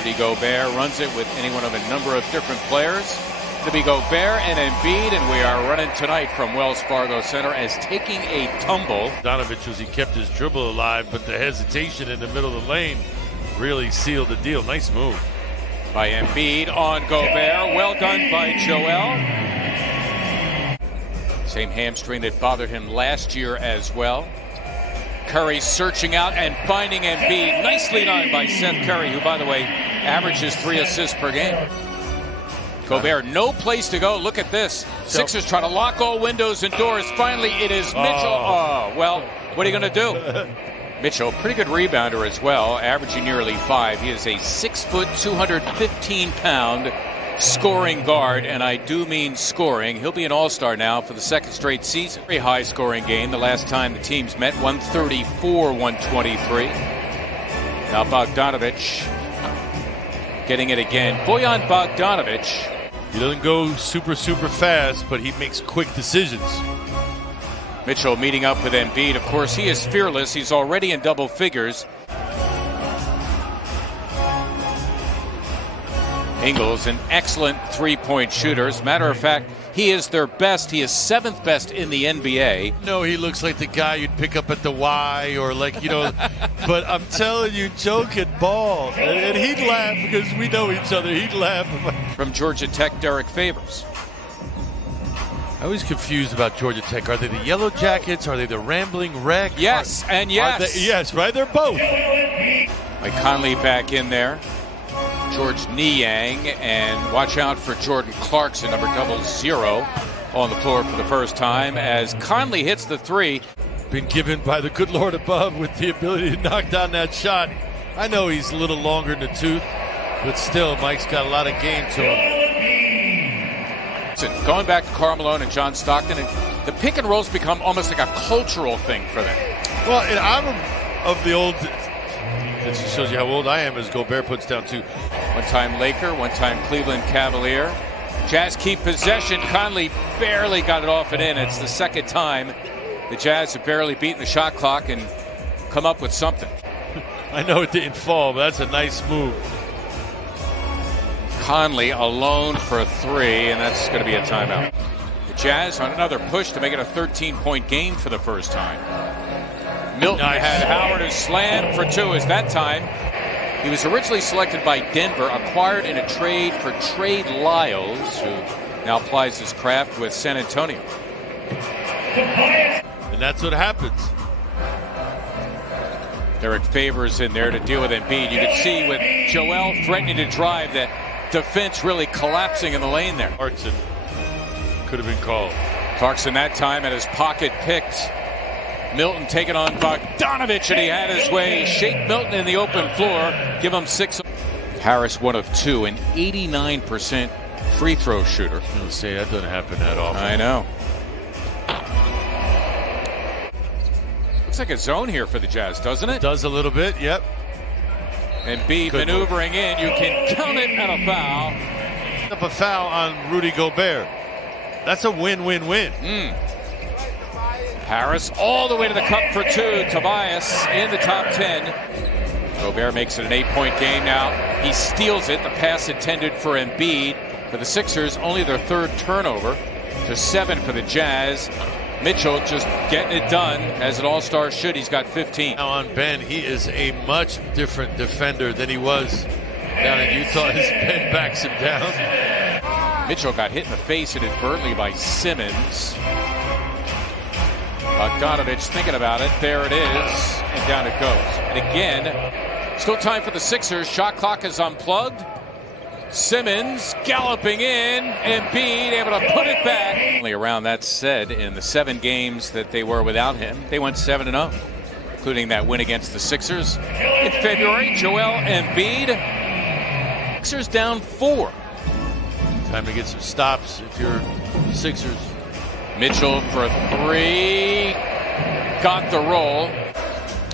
Rudy Gobert runs it with any one of a number of different players. To be Gobert and Embiid, and we are running tonight from Wells Fargo Center as taking a tumble. Donovich, as he kept his dribble alive, but the hesitation in the middle of the lane really sealed the deal. Nice move by Embiid on Gobert. Well done by Joel. Same hamstring that bothered him last year as well. Curry searching out and finding Embiid. Nicely done by Seth Curry, who, by the way, averages 3 assists per game. Gobert, no place to go. Look at this. Sixers trying to lock all windows and doors. Finally, it is Mitchell. Oh, well, what are you going to do? Mitchell, pretty good rebounder as well, averaging nearly 5. He is a 6 foot, 215-pound scoring guard, and I do mean scoring. He'll be an all-star now for the second straight season. Very high-scoring game. The last time the teams met, 134-123. Now Bogdanovich getting it again. Bojan Bogdanovich. He doesn't go super fast, but he makes quick decisions. Mitchell meeting up with Embiid. Of course, he is fearless. He's already in double figures. Ingles, an excellent three-point shooter. As a matter of fact, he is their best. He is 7th best in the NBA. No, he looks like the guy you'd pick up at the Y or like, but I'm telling you, Joe can ball. And he'd laugh because we know each other. He'd laugh. From Georgia Tech, Derek Favors. I was confused about Georgia Tech. Are they the Yellow Jackets? Are they the Rambling Wreck? Yes, and yes. Yes, right? They're both. Mike Conley back in there. George Niang, and watch out for Jordan Clarkson, number 00, on the floor for the first time as Conley hits the 3. Been given by the good Lord above with the ability to knock down that shot. I know he's a little longer in the tooth, but still, Mike's got a lot of game to him. So going back to Karl Malone and John Stockton, and the pick and rolls become almost like a cultural thing for them. Well, and I'm of the old. This just shows you how old I am as Gobert puts down 2. One-time Laker, one-time Cleveland Cavalier. Jazz keep possession. Conley barely got it off and in. It's the second time the Jazz have barely beaten the shot clock and come up with something. I know it didn't fall, but that's a nice move. Conley alone for 3, and that's going to be a timeout. The Jazz on another push to make it a 13-point game for the first time. Milton had Howard who slammed for 2 as that time. He was originally selected by Denver, acquired in a trade for Trey Lyles, who now applies his craft with San Antonio. And that's what happens. Derek Favors in there to deal with Embiid. You could see with Joel threatening to drive, that defense really collapsing in the lane there. Clarkson could have been called. Clarkson that time had his pocket picked. Milton taking on Bogdanovich, and he had his way. Shake Milton in the open floor. Give him 6. Harris 1 of 2, an 89% free throw shooter. I was going to say, that doesn't happen that often. I know. Looks like a zone here for the Jazz, doesn't it? Does a little bit, yep. Embiid maneuvering in. You can count it at a foul. Up a foul on Rudy Gobert. That's a win-win-win. Harris all the way to the cup for 2. Tobias in the top 10. Gobert makes it an 8-point game now. He steals it. The pass intended for Embiid. For the Sixers, only their 3rd turnover to 7 for the Jazz. Mitchell just getting it done as an all-star should. He's got 15. Now on Ben, he is a much different defender than he was down in Utah as Ben backs him down. Mitchell got hit in the face inadvertently by Simmons. Bogdanovich thinking about it. There it is. And down it goes. And again, still time for the Sixers. Shot clock is unplugged. Simmons galloping in. Embiid able to put it back. Only around that said, in the 7 games that they were without him, they went 7-0, including that win against the Sixers in February. Joel Embiid. Sixers down 4. Time to get some stops if you're Sixers. Mitchell for 3. Got the roll.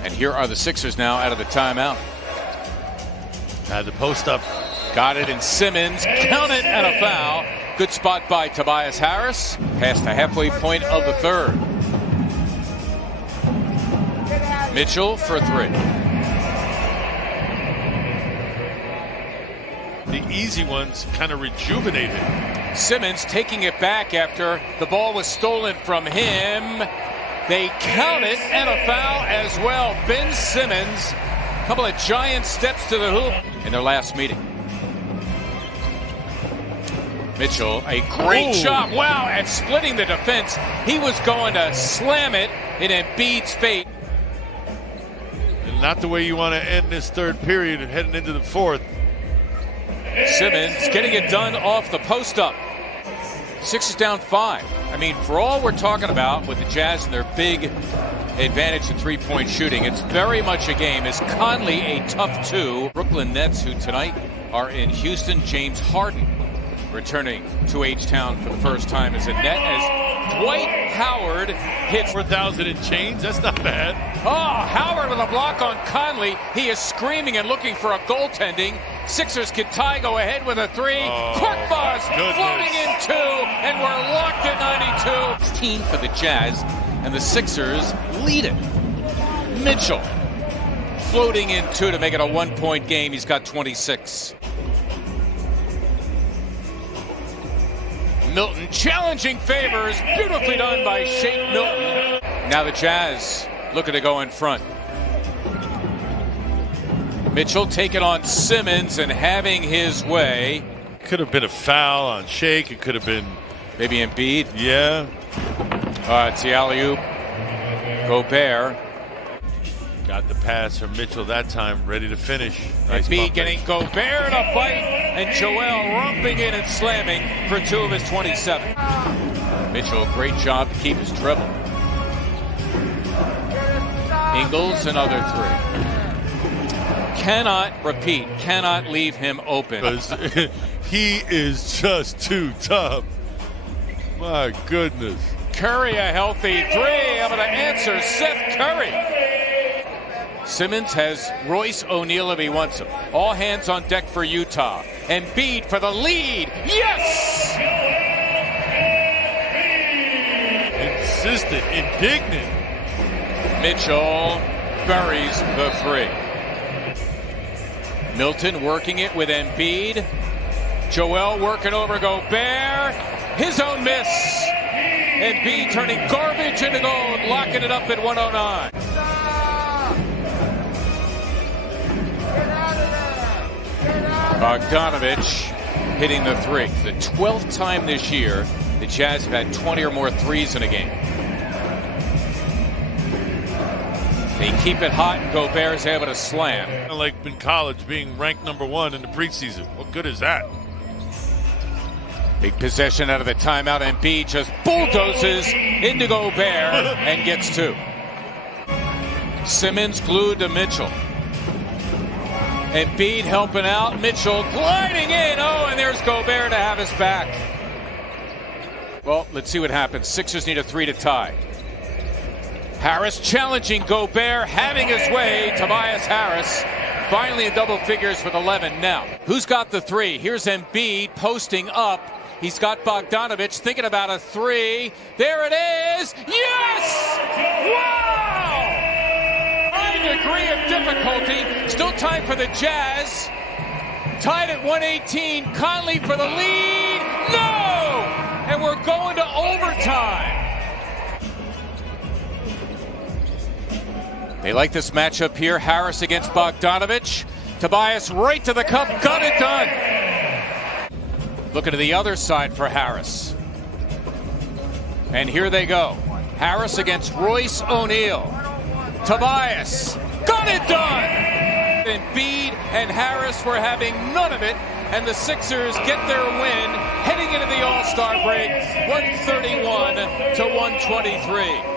And here are the Sixers now out of the timeout. Had the post up. Got it in Simmons. Count it and a foul. Good spot by Tobias Harris. Past the halfway point of the 3rd. Mitchell for 3. easy ones kind of rejuvenate him. Simmons taking it back after the ball was stolen from him. They count it, and a foul as well. Ben Simmons, a couple of giant steps to the hoop in their last meeting. Mitchell, a great shot. Wow, and splitting the defense. He was going to slam it in Embiid's face. And not the way you want to end this third period and heading into the fourth. Simmons getting it done off the post-up. Sixers down 5. I mean, for all we're talking about with the Jazz and their big advantage in three-point shooting, it's very much a game. Is Conley a tough 2? Brooklyn Nets, who tonight are in Houston. James Harden returning to H-Town for the first time as a net, as Dwight Howard hits 4,000 and change. That's not bad. Oh, Howard with a block on Conley. He is screaming and looking for a goaltending. Sixers can tie, go ahead with a 3. Korkmaz floating in 2, and we're locked at 92. 16 for the Jazz, and the Sixers lead it. Mitchell floating in 2 to make it a 1-point game. He's got 26. Milton challenging Favors. Beautifully done by Shake Milton. Now the Jazz looking to go in front. Mitchell taking on Simmons and having his way. Could have been a foul on Shake. It could have been maybe Embiid. Yeah. It's the alley-oop. Gobert. Got the pass from Mitchell that time, ready to finish. Nice Embiid getting Gobert in a fight, and Joel rumping in and slamming for 2 of his 27. Mitchell, great job to keep his dribble. Ingles, another 3. Cannot repeat, cannot leave him open. He is just too tough. My goodness. Curry a healthy 3. I'm going to answer Seth Curry. Simmons has Royce O'Neal if he wants him. All hands on deck for Utah. Embiid for the lead. Yes! Insistent, indignant. Mitchell buries the 3. Milton working it with Embiid. Joel working over Gobert. His own miss. Embiid turning garbage into gold, locking it up at 109. Bogdanovich hitting the 3. The 12th time this year the Jazz have had 20 or more threes in a game. They keep it hot, and Gobert is able to slam. Like in college, being ranked #1 in the preseason. What good is that? Big possession out of the timeout. Embiid just bulldozes into Gobert and gets 2. Simmons glued to Mitchell. Embiid helping out. Mitchell gliding in. Oh, and there's Gobert to have his back. Well, let's see what happens. Sixers need a 3 to tie. Harris challenging Gobert, having his way. Tobias Harris finally in double figures with 11. Now, who's got the 3? Here's Embiid posting up. He's got Bogdanovich thinking about a 3. There it is. Yes! Wow! High degree of difficulty. Still time for the Jazz. Tied at 118. Conley for the lead. No! And we're going to overtime. They like this matchup here. Harris against Bogdanovich. Tobias right to the cup. Got it done. Looking to the other side for Harris. And here they go. Harris against Royce O'Neal. Tobias. Got it done. Embiid and Harris were having none of it. And the Sixers get their win heading into the All-Star break. 131 to 123.